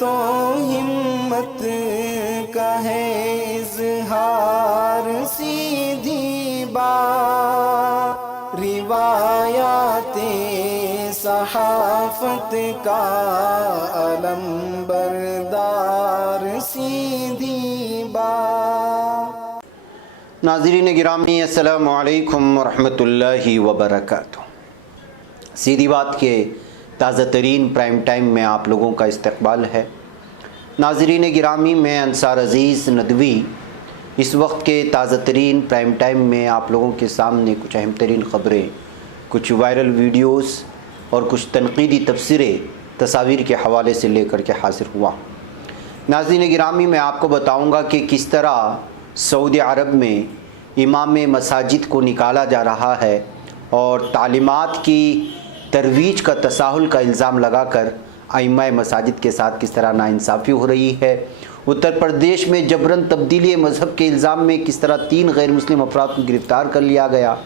तो हिम्मत का है इज़हार, सीधी बात रिवायाते सहाफ़त का अलम बरदार, सीधी बात। नाज़रीन गिरामी, अस्सलामु अलैकुम वरहमतुल्लाहि वबरकातुहू। सीधी बात के ताज़ा तरीन प्राइम टाइम में आप लोगों का इस्तकबाल है। नाज़रीन गिरामी, मैं अंसार अज़ीज़ नदवी इस वक्त के ताज़ा तरीन प्राइम टाइम में आप लोगों के सामने कुछ अहम तरीन ख़बरें, कुछ वायरल वीडियोस और कुछ तनक़ीदी तबसरे तस्वीर के हवाले से लेकर के हाज़िर हुआ। नाज़रीन गिरामी, मैं आपको बताऊँगा कि किस तरह सऊदी अरब में इमाम मसाजिद को निकाला जा रहा है और तालीमात की तरवीज का तसाहुल का इल्ज़ाम लगाकर आइम्मा मसाजिद के साथ किस तरह नाइंसाफ़ी हो रही है। उत्तर प्रदेश में जबरन तब्दीली मज़हब के इल्ज़ाम में किस तरह 3 गैर मुस्लिम अफराद को गिरफ़्तार कर लिया गया।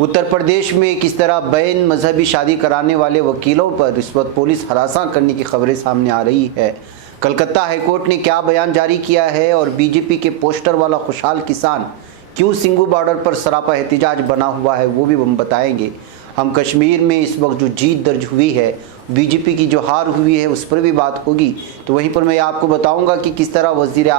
उत्तर प्रदेश में किस तरह बैन मजहबी शादी कराने वाले वकीलों पर इस वक्त पुलिस हरासा करने की खबरें सामने आ रही है। कलकत्ता हाईकोर्ट ने क्या बयान जारी किया है और बीजेपी के पोस्टर वाला खुशहाल किसान क्यों सिंगू बॉर्डर पर सरापा एहतिजाज बना हुआ है, वो भी हम बताएंगे। हम कश्मीर में इस वक्त जो जीत दर्ज हुई है, बीजेपी की जो हार हुई है, उस पर भी बात होगी। तो वहीं पर मैं आपको बताऊंगा कि किस तरह वज़ीर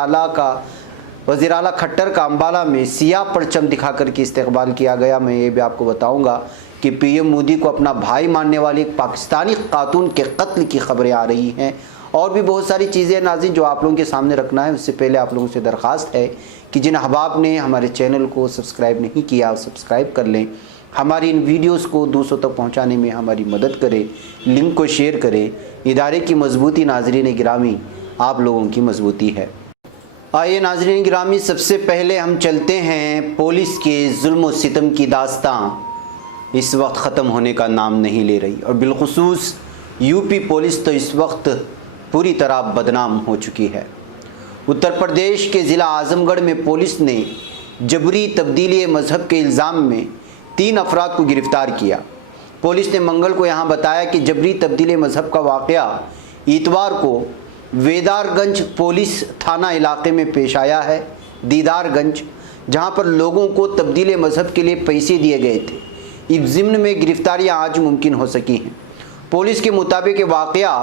आला खट्टर का अम्बाला में सियाह परचम दिखा करके इस्तकबाल किया गया। मैं ये भी आपको बताऊंगा कि पीएम मोदी को अपना भाई मानने वाली एक पाकिस्तानी खातून के कत्ल की खबरें आ रही हैं और भी बहुत सारी चीज़ें नाज़रीन जो आप लोगों के सामने रखना है। उससे पहले आप लोगों से दरख्वास्त है कि जिन अहबाब ने हमारे चैनल को सब्सक्राइब नहीं किया, सब्सक्राइब कर लें। हमारी इन वीडियोस को दूसरों तक पहुंचाने में हमारी मदद करें, लिंक को शेयर करें। इदारे की मजबूती नाज़रीन गिरामी आप लोगों की मजबूती है। आइए नाज़रीन गिरामी, सबसे पहले हम चलते हैं पुलिस के जुल्म व सितम की दास्तां इस वक्त ख़त्म होने का नाम नहीं ले रही और बिलखुसूस यूपी पुलिस तो इस वक्त पूरी तरह बदनाम हो चुकी है। उत्तर प्रदेश के ज़िला आज़मगढ़ में पुलिस ने जबरी तब्दीली मज़हब के इल्ज़ाम में 3 अफराद को गिरफ़्तार किया। पुलिस ने मंगल को यहाँ बताया कि जबरी तब्दीली मज़हब का वाक़या इतवार को वेदारगंज पुलिस थाना इलाके में पेश आया है। दीदारगंज, जहाँ पर लोगों को तब्दीली मज़हब के लिए पैसे दिए गए थे। इस ज़िम्न में गिरफ़्तारियाँ आज मुमकिन हो सकी हैं। पुलिस के मुताबिक ये वाक़या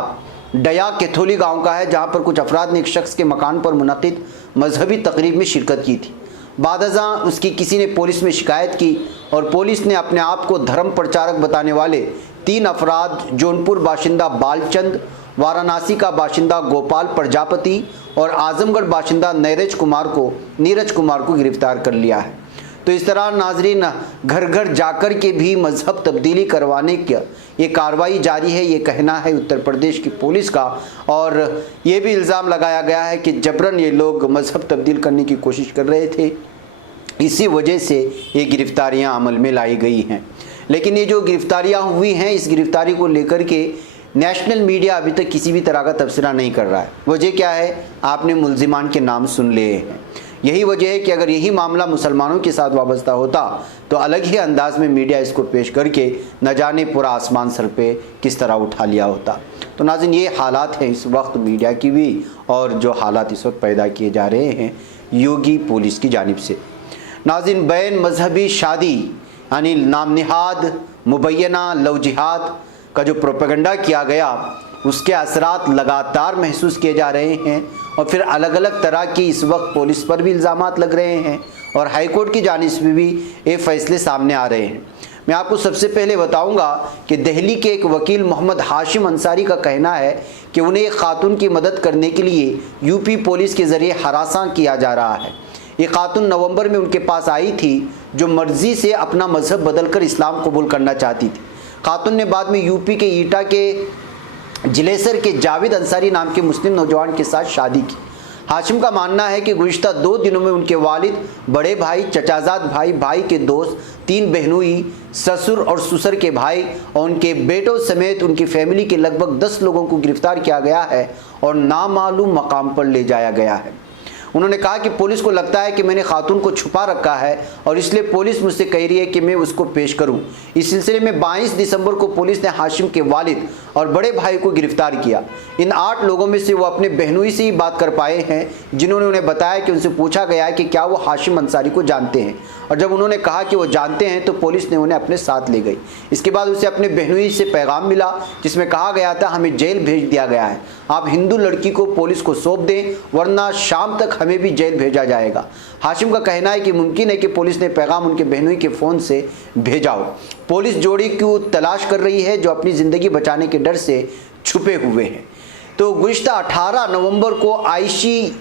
डया कैथोली गाँव का है, जहाँ पर कुछ अफराद ने एक शख्स के मकान पर मुनक़िद मजहबी तकरीब में शिरकत की थी। बादअज़ां उसकी किसी ने पुलिस में शिकायत की और पुलिस ने अपने आप को धर्म प्रचारक बताने वाले 3 अफराद, जौनपुर बाशिंदा बालचंद, वाराणसी का बाशिंदा गोपाल प्रजापति और आजमगढ़ बाशिंदा नीरज कुमार को गिरफ्तार कर लिया है। तो इस तरह नाजरीन घर घर जाकर के भी मजहब तब्दीली करवाने की ये कार्रवाई जारी है, ये कहना है उत्तर प्रदेश की पुलिस का। और ये भी इल्ज़ाम लगाया गया है कि जबरन ये लोग मजहब तब्दील करने की कोशिश कर रहे थे, इसी वजह से ये गिरफ्तारियां अमल में लाई गई हैं। लेकिन ये जो गिरफ्तारियां हुई हैं, इस गिरफ्तारी को लेकर के नेशनल मीडिया अभी तक किसी भी तरह का तबसरा नहीं कर रहा है। वजह क्या है? आपने मुल्जिमान के नाम सुन लिए हैं। यही वजह है कि अगर यही मामला मुसलमानों के साथ वाबस्ता होता तो अलग ही अंदाज में मीडिया इसको पेश करके न जाने पूरा आसमान सर पे किस तरह उठा लिया होता। तो नाज़रीन, ये हालात हैं इस वक्त मीडिया की भी और जो हालात इस वक्त पैदा किए जा रहे हैं योगी पुलिस की जानिब से। नाज़रीन, बैन मजहबी शादी यानी नाम निहाद मुबैना लव जिहाद का जो प्रोपेगेंडा किया गया, उसके असरात लगातार महसूस किए जा रहे हैं और फिर अलग अलग तरह की इस वक्त पुलिस पर भी इल्ज़ामात लग रहे हैं और हाईकोर्ट की जानिब से भी ये फैसले सामने आ रहे हैं। मैं आपको सबसे पहले बताऊंगा कि दिल्ली के एक वकील मोहम्मद हाशिम अंसारी का कहना है कि उन्हें एक खातून की मदद करने के लिए यूपी पुलिस के ज़रिए हरासा किया जा रहा है। ये खातून नवंबर में उनके पास आई थी, जो मर्जी से अपना मज़हब बदलकर इस्लाम कबूल करना चाहती थी। खातून ने बाद में यूपी के ईटा के जिलेसर के जावेद अंसारी नाम के मुस्लिम नौजवान के साथ शादी की। हाशिम का मानना है कि गुज़िश्ता 2 दिनों में उनके वालिद, बड़े भाई, चचाजाद भाई, भाई के दोस्त, 3 बहनोई, ससुर और ससुर के भाई और उनके बेटों समेत उनकी फैमिली के लगभग 10 लोगों को गिरफ्तार किया गया है और नामालूम मकाम पर ले जाया गया है। उन्होंने कहा कि पुलिस को लगता है कि मैंने खातून को छुपा रखा है और इसलिए पुलिस मुझसे कह रही है कि मैं उसको पेश करूं। इस सिलसिले में 22 दिसंबर को पुलिस ने हाशिम के वालिद और बड़े भाई को गिरफ्तार किया। इन 8 लोगों में से वो अपने बहनोई से ही बात कर पाए हैं, जिन्होंने उन्हें बताया कि उनसे पूछा गया है कि क्या वो हाशिम अंसारी को जानते हैं, और जब उन्होंने कहा कि वो जानते हैं तो पुलिस ने उन्हें अपने साथ ले गई। इसके बाद उसे अपने बहनोई से पैगाम मिला जिसमें कहा गया था हमें जेल भेज दिया गया है, आप हिंदू लड़की को पुलिस को सौंप दें वरना शाम तक हमें भी जेल भेजा जाएगा। हाशिम का कहना है कि मुमकिन है कि पुलिस ने पैगाम उनके बहनोई के फ़ोन से भेजा हो। पुलिस जोड़ी की तलाश कर रही है जो अपनी ज़िंदगी बचाने के डर से छुपे हुए हैं। तो गुज़िश्ता 18 नवंबर को आयशी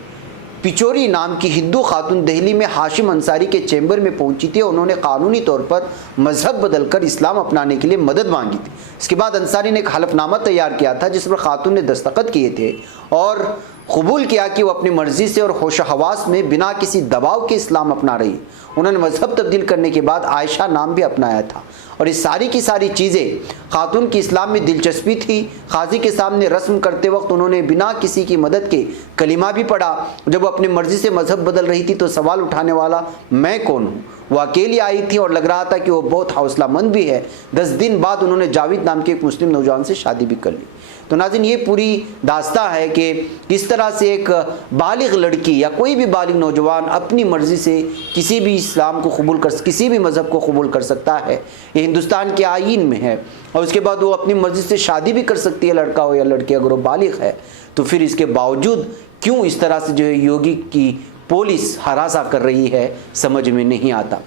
पिचोरी नाम की हिंदू खातून दिल्ली में हाशिम अंसारी के चैम्बर में पहुंची थी। उन्होंने कानूनी तौर पर मजहब बदलकर इस्लाम अपनाने के लिए मदद मांगी थी। इसके बाद अंसारी ने एक हलफनामा तैयार किया था जिस पर खातून ने दस्तखत किए थे और कबूल किया कि वो अपनी मर्जी से और होश हवास में बिना किसी दबाव के इस्लाम अपना रही। उन्होंने मजहब तब्दील करने के बाद आयशा नाम भी अपनाया था और इस सारी की सारी चीज़ें खातून की इस्लाम में दिलचस्पी थी। काजी के सामने रस्म करते वक्त उन्होंने बिना किसी की मदद के कलिमा भी पढ़ा। जब वो अपनी मर्जी से मजहब बदल रही थी तो सवाल उठाने वाला मैं कौन हूँ। वो अकेली आई थी और लग रहा था कि वो बहुत हौसलामंद भी है। 10 दिन बाद उन्होंने जावेद नाम के एक मुस्लिम नौजवान से शादी भी कर ली। तो नाज़रीन, ये पूरी दास्तां है कि किस तरह से एक बालिग लड़की या कोई भी बालिग नौजवान अपनी मर्ज़ी से किसी भी इस्लाम को कबूल कर, किसी भी मज़हब को कबूल कर सकता है। ये हिंदुस्तान के आईन में है और उसके बाद वो अपनी मर्ज़ी से शादी भी कर सकती है, लड़का हो या लड़की, अगर वो बालिग है। तो फिर इसके बावजूद क्यों इस तरह से जो है योगी की पुलिस हरासा कर रही है, समझ में नहीं आता।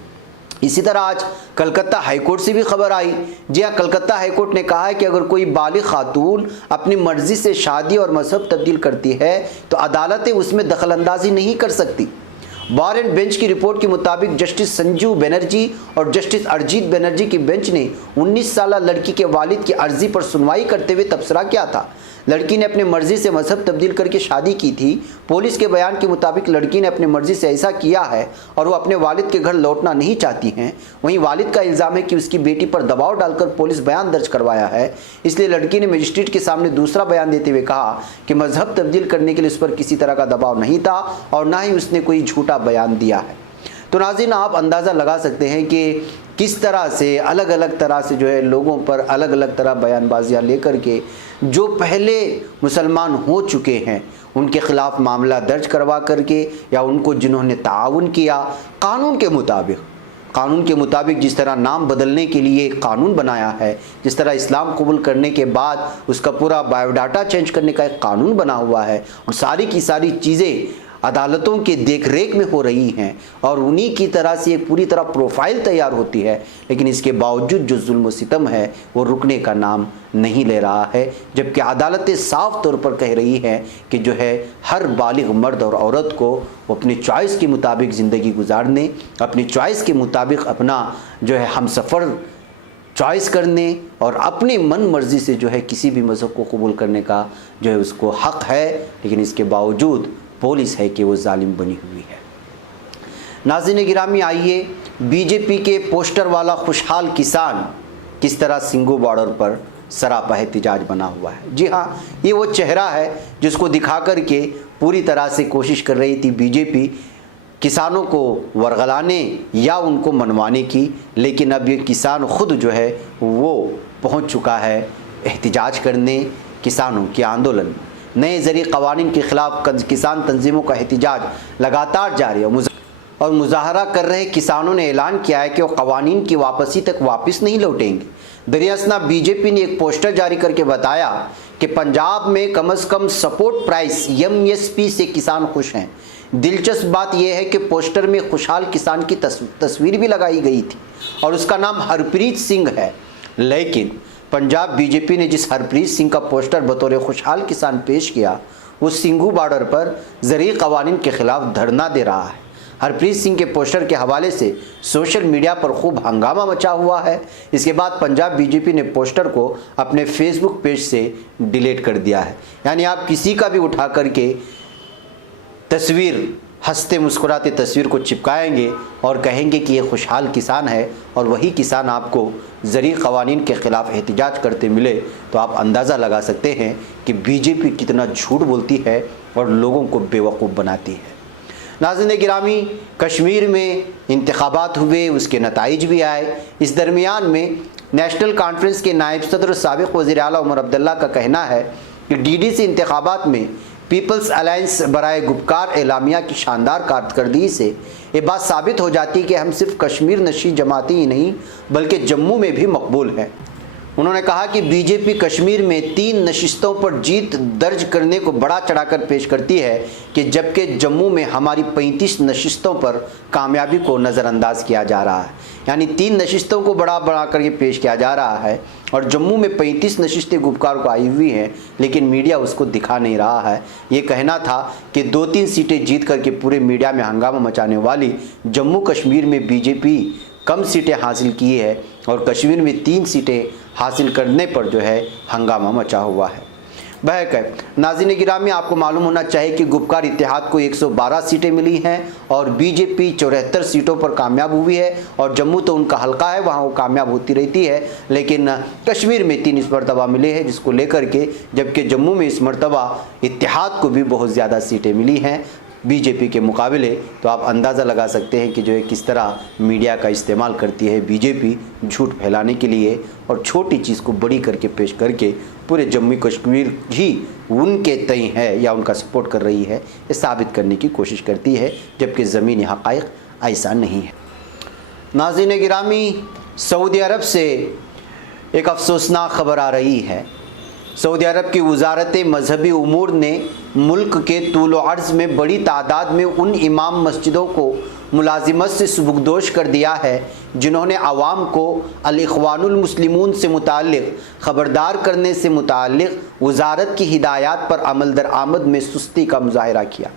इसी तरह आज कलकत्ता हाईकोर्ट से भी खबर आई। जी हाँ, कलकत्ता हाईकोर्ट ने कहा है कि अगर कोई बालिग खातून अपनी मर्जी से शादी और मजहब तब्दील करती है तो अदालतें उसमें दखल अंदाजी नहीं कर सकती। बार एंड बेंच की रिपोर्ट के मुताबिक जस्टिस संजू बनर्जी और जस्टिस अरिजीत बनर्जी की बेंच ने 19 साल लड़की के वालिद की अर्जी पर सुनवाई करते हुए तबसरा किया था। लड़की ने अपनी मर्जी से मजहब तब्दील करके शादी की थी। पुलिस के बयान के मुताबिक लड़की ने अपनी मर्जी से ऐसा किया है और वो अपने वालिद के घर लौटना नहीं चाहती हैं। वहीं वालिद का इल्ज़ाम है कि उसकी बेटी पर दबाव डालकर पुलिस बयान दर्ज करवाया है। इसलिए लड़की ने मजिस्ट्रेट के सामने दूसरा बयान देते हुए कहा कि मजहब तब्दील करने के लिए उस पर किसी तरह का दबाव नहीं था और ना ही उसने कोई झूठा बयान दिया है। तो नाज़रीन, आप अंदाज़ा लगा सकते हैं कि किस तरह से अलग अलग तरह से जो है लोगों पर अलग अलग तरह बयानबाजियाँ लेकर के जो पहले मुसलमान हो चुके हैं उनके ख़िलाफ़ मामला दर्ज करवा करके या उनको जिन्होंने ताउन किया कानून के मुताबिक जिस तरह नाम बदलने के लिए कानून बनाया है, जिस तरह इस्लाम कबूल करने के बाद उसका पूरा बायोडाटा चेंज करने का एक कानून बना हुआ है और सारी की सारी चीज़ें अदालतों के देख रेख में हो रही हैं और उन्हीं की तरह से एक पूरी तरह प्रोफाइल तैयार होती है। लेकिन इसके बावजूद जो जुल्म व सितम है वो रुकने का नाम नहीं ले रहा है, जबकि अदालतें साफ तौर पर कह रही हैं कि जो है हर बालिग मर्द और औरत को वो अपनी चॉइस के मुताबिक ज़िंदगी गुजारने, अपनी चॉइस के मुताबिक अपना जो है हमसफ़र चॉइस करने और अपनी मन मर्ज़ी से जो है किसी भी मज़हब को कबूल करने का जो है उसको हक़ है। लेकिन इसके बावजूद पुलिस है कि वो जालिम बनी हुई है। नाज़रीन गिरामी, आइए बीजेपी के पोस्टर वाला खुशहाल किसान किस तरह सिंगू बॉर्डर पर सरापा एहतिजाज बना हुआ है। जी हाँ, ये वो चेहरा है जिसको दिखा कर के पूरी तरह से कोशिश कर रही थी बीजेपी किसानों को वरगलाने या उनको मनवाने की। लेकिन अब ये किसान खुद जो है वो पहुँच चुका है एहतिजाज करने, किसानों के आंदोलन में। नए ज़रिए क़वानीन के ख़िलाफ़ किसान तंजीमों का एहतिजाज लगातार जारी है और मुज़ाहरा कर रहे किसानों ने ऐलान किया है कि वो क़वानीन की वापसी तक वापस नहीं लौटेंगे। दरियासना बीजेपी ने एक पोस्टर जारी करके बताया कि पंजाब में कम से कम सपोर्ट प्राइस MSP से किसान खुश हैं। दिलचस्प बात यह है कि पोस्टर में खुशहाल किसान की तस्वीर भी लगाई गई थी और उसका नाम हरप्रीत सिंह है। लेकिन पंजाब बीजेपी ने जिस हरप्रीत सिंह का पोस्टर बतौर खुशहाल किसान पेश किया वो सिंघू बॉर्डर पर ज़रिए क़वानीन के ख़िलाफ़ धरना दे रहा है। हरप्रीत सिंह के पोस्टर के हवाले से सोशल मीडिया पर खूब हंगामा मचा हुआ है। इसके बाद पंजाब बीजेपी ने पोस्टर को अपने फेसबुक पेज से डिलीट कर दिया है। यानी आप किसी का भी उठा करके तस्वीर, हंसते मुस्कुराते तस्वीर को चिपकाएंगे और कहेंगे कि ये खुशहाल किसान है और वही किसान आपको ज़रिए क़वानीन के ख़िलाफ़ एहतिजाज करते मिले तो आप अंदाज़ा लगा सकते हैं कि बीजेपी कितना झूठ बोलती है और लोगों को बेवकूफ़ बनाती है। नाज़रीन गिरामी, कश्मीर में इंतखाबात हुए, उसके नताइज भी आए। इस दरमियान में नेशनल कॉन्फ्रेंस के नायब सदर साबिक़ वज़ीर आला उमर अब्दुल्ला का कहना है कि DDC इंतखाबात में पीपल्स अलायंस बराए गुपकार एलामिया की शानदार कारकर्दगी से ये बात साबित हो जाती है कि हम सिर्फ कश्मीर नशी जमाती ही नहीं बल्कि जम्मू में भी मकबूल हैं। उन्होंने कहा कि बीजेपी कश्मीर में 3 नशिस्तों पर जीत दर्ज करने को बड़ा चढ़ाकर पेश करती है कि जबकि जम्मू में हमारी 35 नशिस्तों पर कामयाबी को नज़रअंदाज किया जा रहा है। यानी 3 नशिस्तों को बड़ा करके पेश किया जा रहा है और जम्मू में 35 नशिस्तें गुपकार को आई हुई हैं, लेकिन मीडिया उसको दिखा नहीं रहा है। ये कहना था कि 2-3 सीटें जीत करके पूरे मीडिया में हंगामा मचाने वाली जम्मू कश्मीर में बीजेपी कम सीटें हासिल की है और कश्मीर में 3 सीटें हासिल करने पर जो है हंगामा मचा हुआ है। बहरकैफ नाज़रीन गिरामी, आपको मालूम होना चाहिए कि गुपकार इत्तेहाद को 112 सीटें मिली हैं और बीजेपी 74 सीटों पर कामयाब हुई है और जम्मू तो उनका हल्का है, वहाँ वो कामयाब होती रहती है, लेकिन कश्मीर में 3 इस मरतबा मिले हैं जिसको लेकर के, जबकि जम्मू में इस मरतबा इत्तेहाद को भी बहुत ज़्यादा सीटें मिली हैं बीजेपी के मुकाबले। तो आप अंदाज़ा लगा सकते हैं कि जो है किस तरह मीडिया का इस्तेमाल करती है बीजेपी झूठ फैलाने के लिए और छोटी चीज़ को बड़ी करके पेश करके पूरे जम्मू कश्मीर ही उनके तय है या उनका सपोर्ट कर रही है ये साबित करने की कोशिश करती है, जबकि ज़मीनी हक़ाइक़ ऐसा नहीं है। नाज़रीन गिरामी, सऊदी अरब से एक अफसोसनाक ख़बर आ रही है। सऊदी अरब की वजारत मजहबी उमूर ने मुल्क के तूल व अर्ज़ में बड़ी तादाद में उन इमाम मस्जिदों को मुलाजिमत से सुबुकदोश कर दिया है जिन्होंने आवाम को अल-इख्वानुल मुस्लिमून से मुताल्लिक़ ख़बरदार करने से मुताल्लिक़ वजारत की हिदायत पर अमल दरामद में सुस्ती का मुजाहरा किया।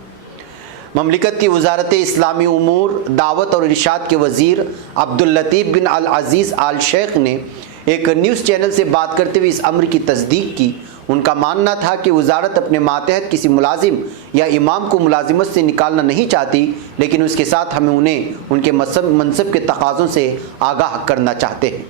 ममलिकत की वजारत इस्लामी उमूर, दावत और इरशाद के वज़ीर अब्दुल लतीफ़ बिन अल अज़ीज़ आल शेख ने एक न्यूज़ चैनल से बात करते हुए इस अम्र की तस्दीक की। उनका मानना था कि वजारत अपने मातहत किसी मुलाजिम या इमाम को मुलाजिमत से निकालना नहीं चाहती, लेकिन उसके साथ हमें उन्हें उनके मनसब के तकाज़ों से आगाह करना चाहते हैं।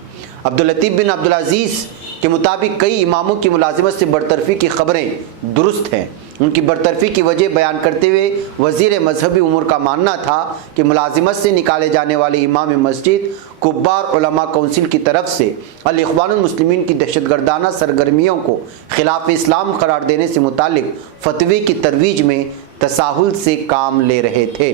अब्दुल लतीफ़ बिन अब्दुल अज़ीज़ के मुताबिक कई इमामों की मुलाजिमत से बरतरफ़ी की ख़बरें दुरुस्त हैं। उनकी बरतरफ़ी की वजह बयान करते हुए वज़ीर मजहबी उमूर का मानना था कि मुलाजिमत से निकाले जाने वाले इमाम मस्जिद कुब्बार उलमा कौंसिल की तरफ से अल-इख्वानुल मुस्लिमीन की दहशतगर्दाना सरगर्मियों को खिलाफ इस्लाम करार देने से मुतालिक फतवे की तरवीज में तसाहुल से काम ले रहे थे।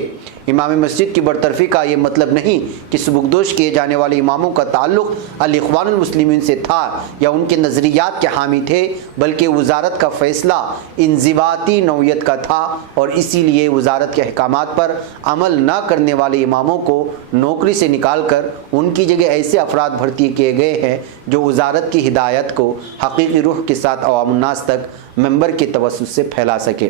इमाम मस्जिद की बरतरफ़ी का ये मतलब नहीं कि सुबुकदोश किए जाने वाले इमामों का ताल्लुक़ अल-इख्वानुल मुस्लिमीन से था या उनके नज़रियात के हामी थे, बल्कि वजारत का फ़ैसला इंज़िबाती नौयत का था और इसीलिए वजारत के अहकामात पर अमल न करने वाले इमामों को नौकरी से निकाल कर उनकी जगह ऐसे अफराद भर्ती किए गए हैं जो वजारत की हिदायत को हकीकी रूह के साथ अवामुन्नास तक मेंबर के तवस्सुत से फैला सके।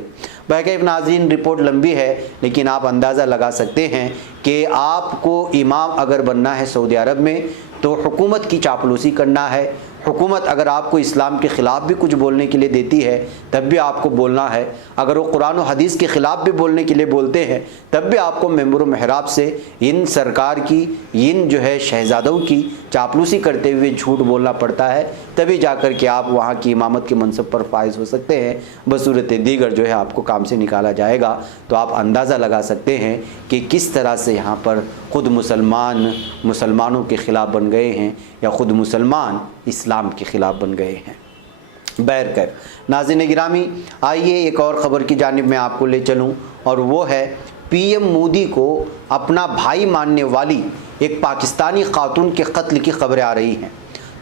बहरकैफ नाज़रीन, रिपोर्ट लंबी है लेकिन आप अंदाज़ा लगा सकते हैं कि आपको इमाम अगर बनना है सऊदी अरब में तो हुकूमत की चापलूसी करना है। हुकूमत अगर आपको इस्लाम के ख़िलाफ़ भी कुछ बोलने के लिए देती है तब भी आपको बोलना है। अगर वो कुरान और हदीस के ख़िलाफ़ भी बोलने के लिए बोलते हैं तब भी आपको मेंबर महराब से इन सरकार की, इन जो है शहज़ादों की चापलूसी करते हुए झूठ बोलना पड़ता है, तभी जाकर के आप वहाँ की इमामत के मनसब पर फाइज हो सकते हैं। बसूरत दीगर जो है आपको काम से निकाला जाएगा। तो आप अंदाज़ा लगा सकते हैं कि किस तरह से यहाँ पर ख़ुद मुसलमानों के ख़िलाफ़ बन गए हैं या ख़ुद मुसलमान इस्लाम के ख़िलाफ़ बन गए हैं। बहरकैफ नाज़रीन गिरामी, आइए एक और ख़बर की जानिब में आपको ले चलूँ और वो है PM मोदी को अपना भाई मानने वाली एक पाकिस्तानी खातून के कत्ल की खबरें आ रही हैं।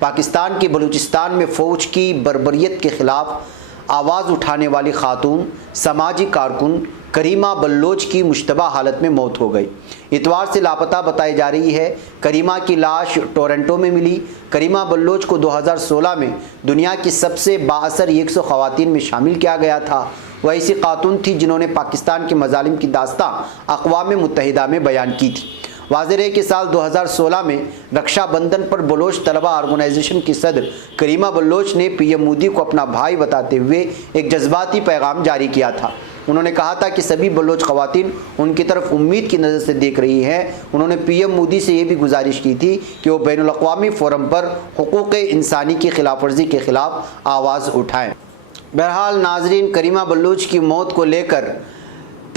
पाकिस्तान के बलूचिस्तान में फ़ौज की बर्बरियत के ख़िलाफ़ आवाज़ उठाने वाली खातून समाजी कारकुन करीमा बल्लोच की मुश्तबा हालत में मौत हो गई। इतवार से लापता बताई जा रही है। करीमा की लाश टोरंटो में मिली। करीमा बल्लोच को 2016 में दुनिया की सबसे बाअसर 100 ख़वातीन में शामिल किया गया था। वह ऐसी खातून थी जिन्होंने पाकिस्तान के मज़ालिम की दास्तां अक़वाम मुत्तहिदा में बयान की थी। वाज़ेह है कि साल 2016 में रक्षाबंधन पर बलोच तलबा ऑर्गेनाइजेशन की सदर करीमा बल्लोच ने PM मोदी को अपना भाई बताते हुए एक जज्बाती पैगाम जारी किया था। उन्होंने कहा था कि सभी बलोच ख़वातीन उनकी तरफ उम्मीद की नज़र से देख रही हैं। उन्होंने PM मोदी से ये भी गुजारिश की थी कि वो बैनुल अक़वामी फ़ोरम पर हुकूक़ इंसानी की खिलाफ वर्जी के ख़िलाफ़ आवाज़ उठाएँ। बहरहाल नाज़रीन, करीमा बल्लोच की मौत को लेकर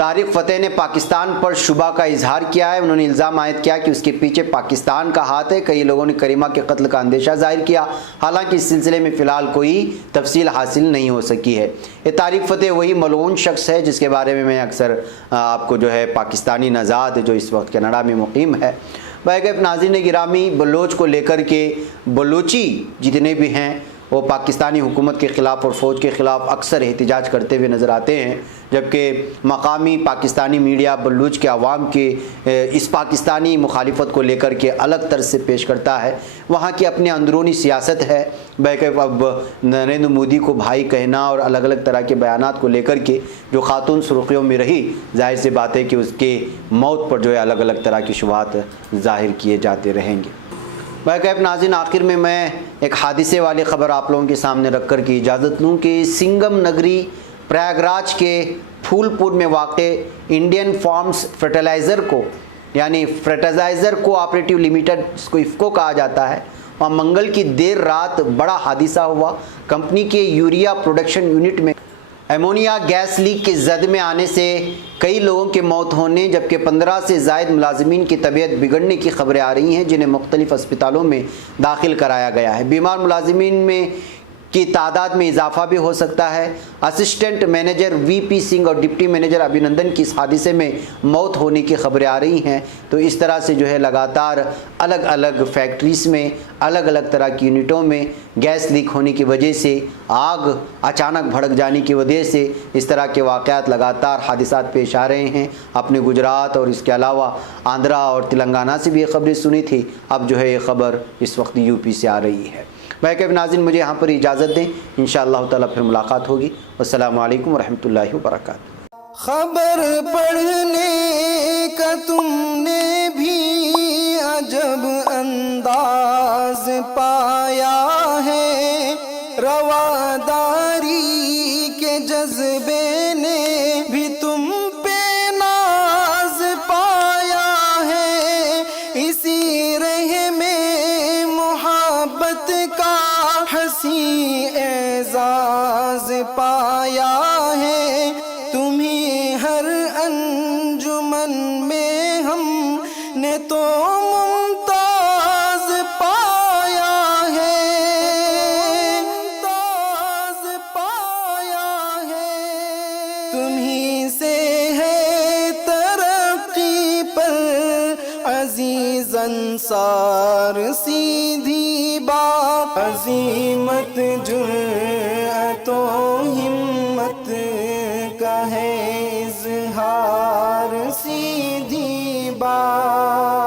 तारिक फ़तेह ने पाकिस्तान पर शुबा का इजहार किया है। उन्होंने इल्ज़ाम आयद किया कि उसके पीछे पाकिस्तान का हाथ है। कई लोगों ने करीमा के कत्ल का अंदेशा जाहिर किया, हालांकि इस सिलसिले में फ़िलहाल कोई तफसील हासिल नहीं हो सकी है। ये तारिक फ़तेह वही मलऊन शख्स है जिसके बारे में मैं अक्सर आपको जो है पाकिस्तानी नज़ाद जो इस वक्त कनाडा में मुकीम है। बैकअप नाज़रीन गिरामी, बलोच को लेकर के बलोची जितने भी हैं वो पाकिस्तानी हुकूमत के ख़िलाफ़ और फ़ौज के ख़िलाफ़ अक्सर एहतिजाज करते हुए नज़र आते हैं, जबकि मकामी पाकिस्तानी मीडिया बलूच के अवाम के इस पाकिस्तानी मुखालिफत को लेकर के अलग तर्ज से पेश करता है। वहाँ की अपनी अंदरूनी सियासत है। बैकअप अब नरेंद्र मोदी को भाई कहना और अलग अलग तरह के बयानात को लेकर के जो खातून सुर्खियों में रही, जाहिर सी बात है कि उसके मौत पर जो है अलग अलग तरह की शुबहात ज़ाहिर किए जाते रहेंगे। बैकअप नाज़रीन, आखिर में मैं एक हादिसे वाली ख़बर आप लोगों के सामने रख कर की इजाज़त लूँ कि सिंगम नगरी प्रयागराज के फूलपुर में वाक़े इंडियन फार्म्स फर्टिलाइज़र को यानी फर्टिलाइज़र कोऑपरेटिव लिमिटेड, इसको इफ़को कहा जाता है, वहाँ मंगल की देर रात बड़ा हादिसा हुआ। कंपनी के यूरिया प्रोडक्शन यूनिट में एमोनिया गैस लीक के जद में आने से कई लोगों के मौत होने जबकि 15 से ज़ायद मुलाजिमीन की तबीयत बिगड़ने की खबरें आ रही हैं, जिन्हें मुख्तलिफ़ अस्पतालों में दाखिल कराया गया है। बीमार मुलाजिमीन में की तादाद में इजाफा भी हो सकता है। असिस्टेंट मैनेजर वीपी सिंह और डिप्टी मैनेजर अभिनंदन की इस हादसे में मौत होने की खबरें आ रही हैं। तो इस तरह से जो है लगातार अलग अलग फैक्ट्रीज़ में अलग अलग तरह की यूनिटों में गैस लीक होने की वजह से, आग अचानक भड़क जाने की वजह से इस तरह के वाक़यात लगातार हादिसात पेश आ रहे हैं। अपने गुजरात और इसके अलावा आंध्रा और तेलंगाना से भी ये खबरें सुनी थी, अब जो है ये खबर इस वक्त यूपी से आ रही है। बैकअप नाज़रीन, मुझे यहाँ पर इजाज़त दें, इंशाअल्लाह ताला फिर मुलाकात होगी। अस्सलामु अलैकुम वरहमतुल्लाहि वबरकातुहू। खबर पढ़ने का तुमने भी अजब अंदाज पाया है, रवादारी के जज्बे ने भी तुम पे नाज पाया है, इसी रह में मोहब्बत का हंसी एजाज पाया है, तुम्ही हर अंजुमन में हमने तो मुमताज पाया है, मुमताज पाया है, तुम्ही से है तरक्की पर अजीज अंसार सीधी बात, अजीमत जुर्अतों